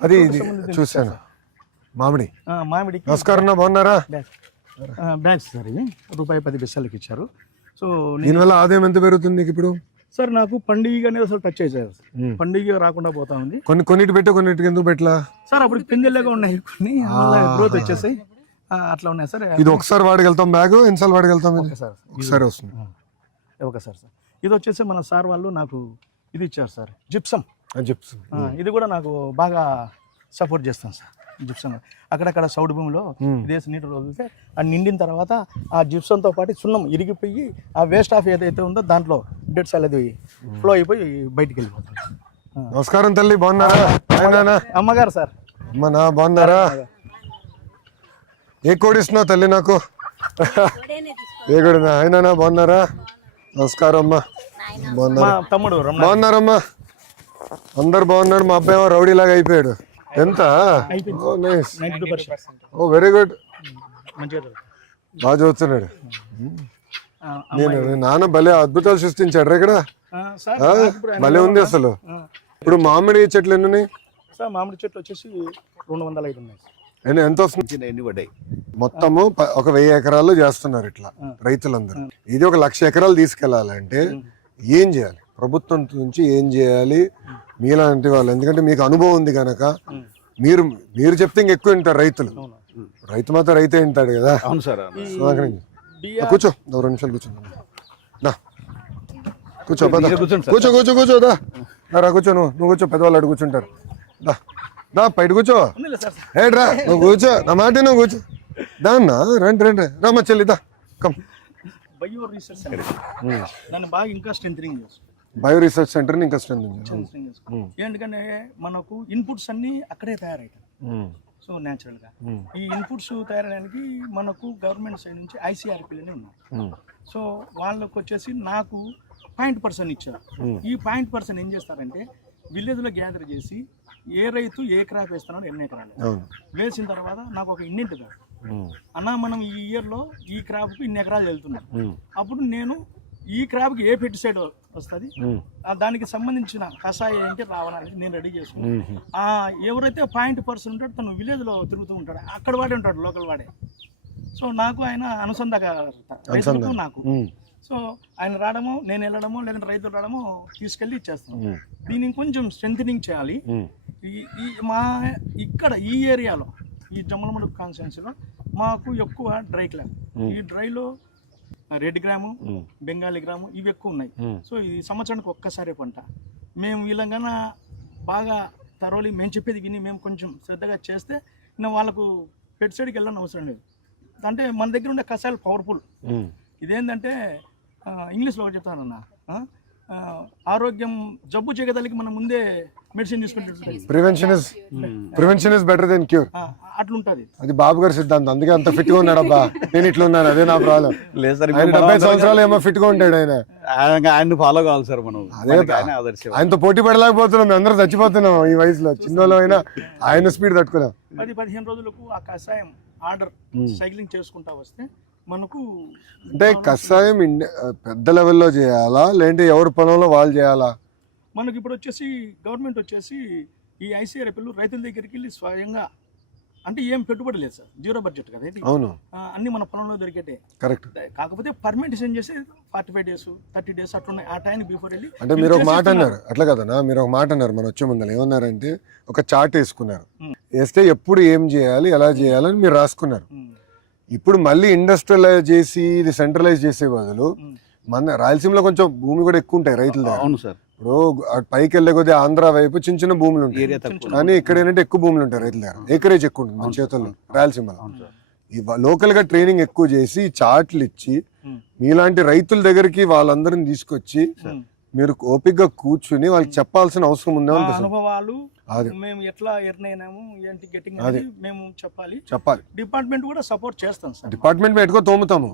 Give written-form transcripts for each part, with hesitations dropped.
అది ఇది చూశాను మామిడి. మామిడికి నమస్కారం, బాగున్నారా? బ్యాగ్స్ సార్ ఇవి ₹10 ఇచ్చారు. సో దీనివల్ల ఆదాయం ఎంత పెరుగుతుంది నీకు ఇప్పుడు? సార్ నాకు పండుగ అనేది అసలు టచ్ అయ్యారు. పండుగ రాకుండా పోతా ఉంది. కొన్నిటి పెట్టే కొన్నిటికి ఎందుకు పెట్టలా సార్? అప్పుడు పిందెల్లాగా ఉన్నాయి కొన్ని, గ్రోత్ వచ్చేసాయి అట్లా ఉన్నాయి సార్. ఇది ఒకసారి వాడగలుగుతాం బ్యాగ్, ఎన్నిసార్లు వాడగలుగుతాం? ఒకసారి వస్తుంది. ఒకసారి సార్ ఇది వచ్చేసి మన సార్ వాళ్ళు నాకు ఇది ఇచ్చారు సార్, జిప్సమ్. ఇది కూడా నాకు బాగా సపోర్ట్ చేస్తాను సార్. జిప్సమ్ అక్కడక్కడ సౌడు భూమిలో ఇదేసి నీటి వదిలితే అది నిండిన తర్వాత ఆ జిప్సంతో పాటు సున్నం ఇరిగిపోయి ఆ వేస్ట్ ఆఫ్ ఏదైతే ఉందో దాంట్లో డెడ్ సాల్ అది ఫ్లో అయిపోయి బయటికి వెళ్ళిపోతుంది. నమస్కారం తల్లి, బాగున్నారా? అమ్మగారు సార్. అమ్మనా బాగున్నారా? ఏ కోడి ఇస్తున్నావు తల్లి నాకు? ఏ కోడినా? అయినా బాగున్నారా? నమస్కారం అమ్మా. తమ్ముడు బాగున్నారమ్మా? అందరు బాగున్నాడు. మా అబ్బాయి రౌడీ లాగా అయిపోయాడు. ఎంత? ఓ వెరీ గుడ్, బాగా చదువుతున్నాడు. నేను నాన్న భలే అద్భుతాలు సృష్టించాడు ఇక్కడ. భలే ఉంది అసలు. ఇప్పుడు మామిడి చెట్లు ఎన్ని ఉన్నాయి సార్? మామిడి చెట్లు వచ్చేసి 205 ఉన్నాయి. ఎంత వస్తుంది? మొత్తము ఒక 1000 ఎకరాల్లో చేస్తున్నారు ఇట్లా రైతులందరూ. ఇది ఒక 1,00,000 ఎకరాలు తీసుకెళ్లాలంటే ఏం చేయాలి? ప్రభుత్వం నుంచి ఏం చేయాలి మీలాంటి వాళ్ళు? ఎందుకంటే మీకు అనుభవం ఉంది కనుక మీరు చెప్తే ఇంకెక్కువ వింటారు రైతులు. రైతు మాత్రం రైతే వింటాడు కదా. అవును సార్. కూర్చో, 2 నిమిషాలు కూర్చో. కూర్చో కూర్చో కూర్చో కూర్చో రా కూర్చో. నువ్వు కూర్చో, పెద్దవాళ్ళు అడుగు కూర్చుంటారు. దా బయట కూర్చో. ఏడ్రా నువ్వు కూర్చో, నా మాట నువ్వు కూర్చో. దాన్నా రండి రామ చెల్లి దా కమ్. బయో రీసెర్చ్ సెంటర్ దాన్ని బాగా ఇంకా స్ట్రెంథనింగ్ చేస్తాం. బయో రీసెర్చ్ సెంటర్ ఇంకా స్ట్రెంథనింగ్ ఎందుకంటే మనకు ఇన్పుట్స్ అన్ని అక్కడే తయారవుతాయి. సో న్యాచురల్ గా ఈ ఇన్పుట్స్ తయారడానికి మనకు గవర్నమెంట్ సైడ్ నుంచి ICRPలనే ఉన్నాయి. సో వాళ్ళకి వచ్చేసి నాకు 0.% ఇచ్చారు. ఈ 0.% ఏం చేస్తారంటే విలేజ్ లో గ్యాదర్ చేసి ఏ రైతు ఏ క్రాప్ వేస్తున్నాడో ఎన్ని ఎకరాలు వేసిన తర్వాత నాకు ఒక ఇన్నింటి అన్న మనం ఈ ఇయర్ లో ఈ క్రాప్ కు ఇన్ని ఎకరాలు వెళ్తున్నాం. అప్పుడు నేను ఈ క్రాప్ కి ఏ పెస్టిసైడ్ వస్తుంది, దానికి సంబంధించిన కషాయం ఏంటి రావాలని నేను రెడీ చేసుకున్నాను. ఎవరైతే 0.% ఉంటాడో తను విలేజ్ లో తిరుగుతూ ఉంటాడు, అక్కడ వాడే ఉంటాడు, లోకల్ వాడే. సో నాకు ఆయన అనుసంధానం నాకు. సో ఆయన రావడము, నేను వెళ్ళడము, లేదంటే రైతులు రావడము తీసుకెళ్ళి ఇచ్చేస్తాం. దీన్ని కొంచెం స్ట్రెంథనింగ్ చేయాలి. మా ఇక్కడ ఈ ఏరియాలో ఈ జమ్మలమడుగు కాన్స్టిట్యున్సీలో మాకు ఎక్కువ డ్రై క్లాప్. ఈ డ్రైలో రెడ్ గ్రాము, బెంగాలీ గ్రాము ఇవి ఎక్కువ ఉన్నాయి. సో ఇది సంవత్సరానికి ఒక్కసారి పంట. మేము వీళ్ళంగా బాగా తరోలి మేము చెప్పేది విని మేము కొంచెం శ్రద్ధగా చేస్తే వాళ్ళకు పెస్టిసైడ్కి వెళ్ళని అవసరం లేదు. అంటే మన దగ్గర ఉండే కషాయాలు పవర్ఫుల్. ఇదేంటంటే ఇంగ్లీష్లో ఒకటి చెప్తానన్నా, ఆరోగ్యం జబ్బు చేయగలిగి మనం ముందే మెడిసిన్ తీసుకుంటే prevention is better than cure అట్లుంటది. అది బాబు గారి సిద్ధాంతం. అందుకే అంత ఫిట్ గా ఉన్నాడు. అబ్బా నేను ఇట్లా ఉన్నాను, అదే నా ప్రాబ్లం. లేదు సార్, 70 సంవత్సరాలు ఏమో ఫిట్ గా ఉంటాడు ఆయన. ఆయన ఫాలో కావాలి సార్ మనం. ఆయనతో పోటీ పడలేకపోతున్నాం, మేము అందరూ చచ్చిపోతున్నాం ఈ వయసులో. చిన్నలో అయినా ఆయన స్పీడ్ తట్టుకున్నాం. 10-15 రోజులకు ఆ కషాయం ఆర్డర్ సైక్లింగ్ చేసుకుంటా వస్తే మనకు అంటే కషాయం పెద్ద లెవెల్లో చేయాలా, లేదంటే ఎవరి పొలంలో వాళ్ళు చేయాలా? మనకి ఇప్పుడు వచ్చేసి గవర్నమెంట్ వచ్చేసి ఈ ICRPలు రైతుల దగ్గరికి వెళ్ళి స్వయంగా, అంటే ఏం పెట్టుబడి లేదు సార్, 0 బడ్జెట్ కదా ఇది. అవును, అన్ని మన పొలంలో దొరికేటే. కరెక్ట్. కాకపోతే పర్మిటేషన్ చేసి 45 days 30 days అట్లున్నాయి. ఆ టైం బిఫోర్ వెళ్ళి అంటే మీరు ఒక మాట అన్నారు అట్లా కదనా, మీరు ఒక మాట అన్నారు మన వచ్చే ముందర. ఏమన్నారంటే ఒక చార్ట్ వేసుకున్నారు, వేస్తే ఎప్పుడు ఏం చేయాలి ఎలా చేయాలని మీరు రాసుకున్నారు. ఇప్పుడు మళ్ళీ ఇండస్ట్రియలైజ్ చేసి ఇది సెంట్రలైజ్ చేసే బదులు మన రాయలసీమలో కొంచెం భూమి కూడా ఎక్కువ ఉంటాయి రైతుల. అవును సార్. ఇప్పుడు పైకి వెళ్ళే కొద్ది ఆంధ్ర వైపు చిన్న చిన్న భూములు ఉంటాయి, కానీ ఇక్కడ ఏంటంటే ఎక్కువ భూములు ఉంటాయి రైతుల దగ్గర. ఏకరేజ్ ఎక్కువ ఉంటుంది మన చేతుల్లో రాయలసీమలో. లోకల్ గా ట్రైనింగ్ ఎక్కువ చేసి చార్ట్లు ఇచ్చి మీలాంటి రైతుల దగ్గరికి వాళ్ళందరిని తీసుకొచ్చి మీరు ఓపికగా కూర్చుని వాళ్ళకి చెప్పాల్సిన అవసరం ఉందే అనుభవాలు. మేము ఎట్లా ఎర్నైనాము ఏంటి గెటింగ్ మేము చెప్పాలి. డిపార్ట్మెంట్ కూడా సపోర్ట్ చేస్తాం సార్. డిపార్ట్మెంట్ పెట్టుకో తోముతాము,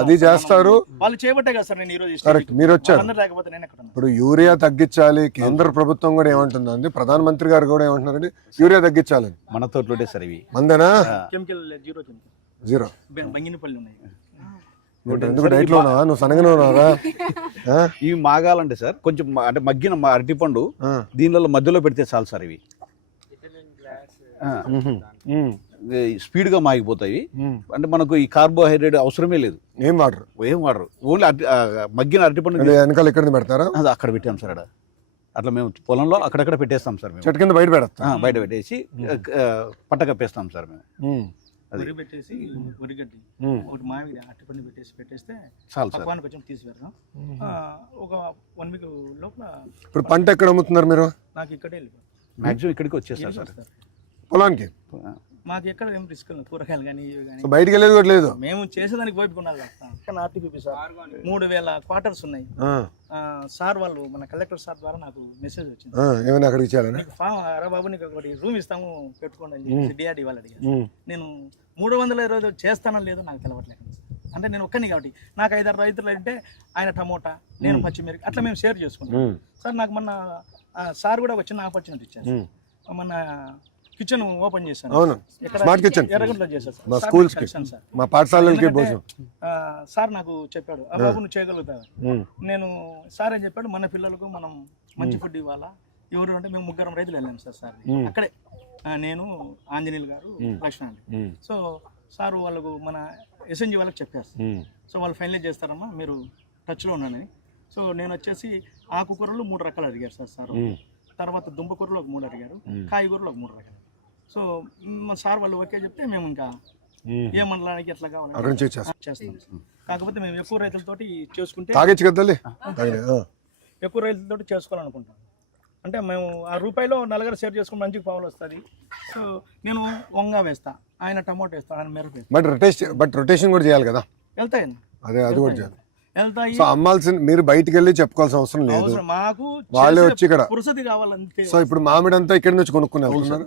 అది చేస్తారు. వాళ్ళు చేయబట్టే కదా సార్ నేను ఈ రోజు. కరెక్ట్, మీరు వచ్చారు. లేకపోతే నేను ఎక్కడ. ఇప్పుడు యూరియా తగ్గించాలి, కేంద్ర ప్రభుత్వం కూడా ఏమంటుందండి, ప్రధానమంత్రి గారు కూడా ఏమంటున్నారండి, యూరియా తగ్గించాలి. మన తోటలోనే సార్ ఇవి. మందేనా? కెమికల్ జీరో బంగినపల్లి ఉన్నాయి. ఎందుకు డైట్ లో ఉన్నావా నువ్వు? సనగానే ఉన్నావా? ఇవి మాగాలంటే సార్ కొంచెం అంటే మగ్గిన అరటి పండు దీనిలో మధ్యలో పెడితే చాలు సార్. ఇవి స్పీడ్ గా మాగిపోతాయి. అంటే మనకు ఈ కార్బోహైడ్రేట్ అవసరమే లేదు, ఏం వాటర్ ఏం వాడరు. ఓన్లీ మగ్గిన అరటిపండు వెనకాల ఎక్కడ పెడతారా? అది అక్కడ పెట్టాం సార్. అట్లా మేము పొలంలో అక్కడక్కడ పెట్టేస్తాం సార్. మేము చెట్టు కింద బయట పెడతాం, బయట పెట్టేసి పట్ట కప్పేస్తాం సార్ మేము. వరి పెట్టేసి వరిగడ్డి ఒకటి మామిడి అరటిపండు పెట్టేస్తే చాలు సార్. పక్వానికి కొంచెం తీసి పెడతాం. ఒక 1 వీక్ లోపల. ఇప్పుడు పంట ఎక్కడ అమ్ముతున్నారు మీరు? నాకు ఇక్కడే వెళ్ళిపోతుంది, మాక్సిమం ఇక్కడికి వచ్చేస్తారు సార్ పొలానికి. మాకు ఎక్కడ ఏం రిస్క్ లేదు, కూరగాయలు కానీ ఇవి కానీ. బయటికి వెళ్ళేది కూడా లేదు. మేము చేసేదానికి ఓపికన్నారు. ఆర్టీపీ సార్ 3000 క్వార్టర్స్ ఉన్నాయి సార్. వాళ్ళు మన కలెక్టర్ సార్ ద్వారా నాకు మెసేజ్ వచ్చింది, ఏమైనా అక్కడికి ఇచ్చారని. అరే బాబు నీకు ఒకటి రూమ్ ఇస్తాము పెట్టుకోండి అని చెప్పి డిఆర్డీ వాళ్ళు అడిగారు. నేను 320 చేస్తానో లేదో నాకు తెలవట్లేదు. అంటే నేను ఒక్కని కాబట్టి నాకు 5-6 రైతులు అంటే ఆయన టమోటా, నేను పచ్చిమిరపకాయ, అట్లా మేము షేర్ చేసుకుంటాం సార్. నాకు మొన్న సార్ కూడా ఒక చిన్న ఆపర్చునిటీ ఇచ్చారు. మన కిచెన్ ఓపెన్ చేశాను, స్మార్ట్ కిచెన్ ఎర్రగుంటలో చేశాను మా స్కూల్స్ కి, మా పాఠశాలలకి భోజనం. సార్ నాకు చెప్పాడు, ఆ బాబు నువ్వు చేయగలుగుతావు. నేను సార్ అని చెప్పాడు, మన పిల్లలకు మనం మంచి ఫుడ్ ఇవ్వాలా. ఎవరు అంటే మేము 3 రైతులు వెళ్ళాము సార్ అక్కడే, నేను, ఆంజనేయులు గారు, లక్ష్మణ్. సో సార్ వాళ్ళకు మన ఎస్ఎన్జి వాళ్ళకి చెప్పారు. సో వాళ్ళు ఫైనలైజ్ చేస్తారమ్మా, మీరు టచ్లో ఉన్నానని. సో నేను వచ్చేసి ఆకుకూరలు 3 రకాలు అడిగారు సార్. తర్వాత దుంపకూరలు ఒక 3 అడిగారు, కాయగూరలు ఒక 3 రకాలు. సో మా సార్ వాళ్ళు ఓకే చెప్తే మేము ఇంకా ఏ మండలానికి ఎట్లా కావాలని చేస్తాం. కాకపోతే మేము ఎక్కువ రైతులతోటి చేసుకుంటే ఎక్కువ రైతులతోటి చేసుకోవాలనుకుంటాం. అంటే మేము ఆ రూపాయిలో 4 షేర్ చేసుకుని మంచిగా పావులు వస్తుంది. సో నేను వంగ వేస్తా, ఆయన టమోటో వేస్తా, ఆయన మిరప వేస్తా. బట్ రొటేషన్ కూడా చేయాలి కదా. వెళ్తాయి అది కూడా చేయాలి. వెళ్తాయి. సో అమ్మాల్సిన మీరు బయటికి వెళ్ళి చెప్పుకోవాల్సిన అవసరం లేదు, మాకు వాళ్ళే వచ్చి ఇక్కడ పురుసతి కావాలంతే. సో ఇప్పుడు మామిడి అంతా ఇక్కడ నుంచి కొనుక్కునే వెళ్తున్నారు,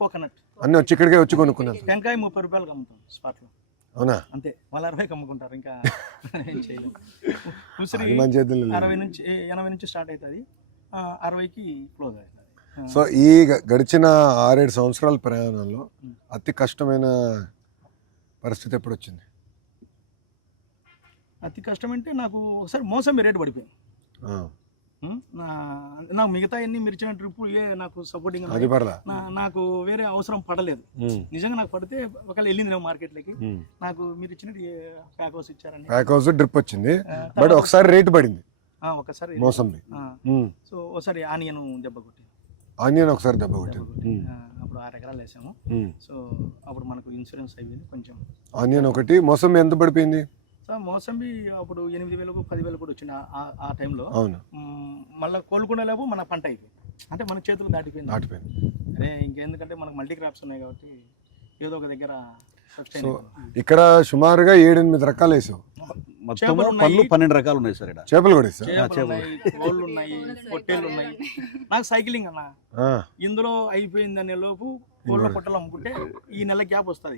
కోకోనట్ అన్ని వచ్చి ఇక్కడికే వచ్చి కొనుక్కున్నారు. టెంకాయ 30 రూపాయలు అమ్ముతాం స్పాట్ లో. అవునా? అంతే, వాళ్ళు 60కి అమ్ముకుంటారు. ఇంకా ఏం చేయలేదు. ఉసిరి 80 నుంచి స్టార్ట్ అవుతుంది, 60కి క్లోజ్ అవుతుంది. సో ఈ గడిచిన 6-7 సంవత్సరాల ప్రయాణంలో అతి కష్టమైన పరిస్థితి ఎప్పుడు వచ్చింది? అతి కష్టం అంటే నాకు ఒకసారి మోసంబి రేటు పడిపోయింది. నాకు మిగతా అన్ని మిర్చిన ట్రిప్ నాకు సపోర్టింగ్, నాకు వేరే అవసరం పడలేదు. నిజంగా నాకు పడితే ఒకవేళ వెళ్ళింది నేను మార్కెట్లోకి, నాకు మీరు ఇచ్చినట్టు ప్యాక్ హౌస్ ఇచ్చారని, ప్యాక్ హౌస్ డ్రిప్ వచ్చింది. బట్ ఒకసారి రేటు పడింది, ఒకసారి మోసంబి. సో ఒకసారి ఆనియన్ దెబ్బ కొట్టి, ఒకసారి దెబ్బ కొట్టింది. అప్పుడు 6 ఎకరాలు వేసాము. సో అప్పుడు మనకు ఇన్సూరెన్స్ అయిపోయింది కొంచెం. ఆనియన్ ఒకటి, మోసంబి ఎంత పడిపోయింది? మోసంబి అప్పుడు 8,000 10,000 కూడా వచ్చింది ఆ టైంలో. మళ్ళీ కోలుకునే లేవు మన పంట అయిపోయింది, అంటే మన చేతులు దాటిపోయింది. అదే ఇంకెందుకంటే మనకు మల్టీ క్రాప్స్ ఉన్నాయి కాబట్టి ఏదో ఒక దగ్గర ఇక్కడ సుమారుగా 7-8 రకాలు వేసావు. పళ్ళు 12 రకాలు ఉన్నాయి సార్. చేపలు కూడా కోళ్ళు ఉన్నాయి, పొట్టేళ్ళు ఉన్నాయి. నాకు సైక్లింగ్ అన్న, ఇందులో అయిపోయిందనే లోపు కోళ్ళ పొట్టలు అమ్ముకుంటే ఈ నెల గ్యాప్ వస్తుంది.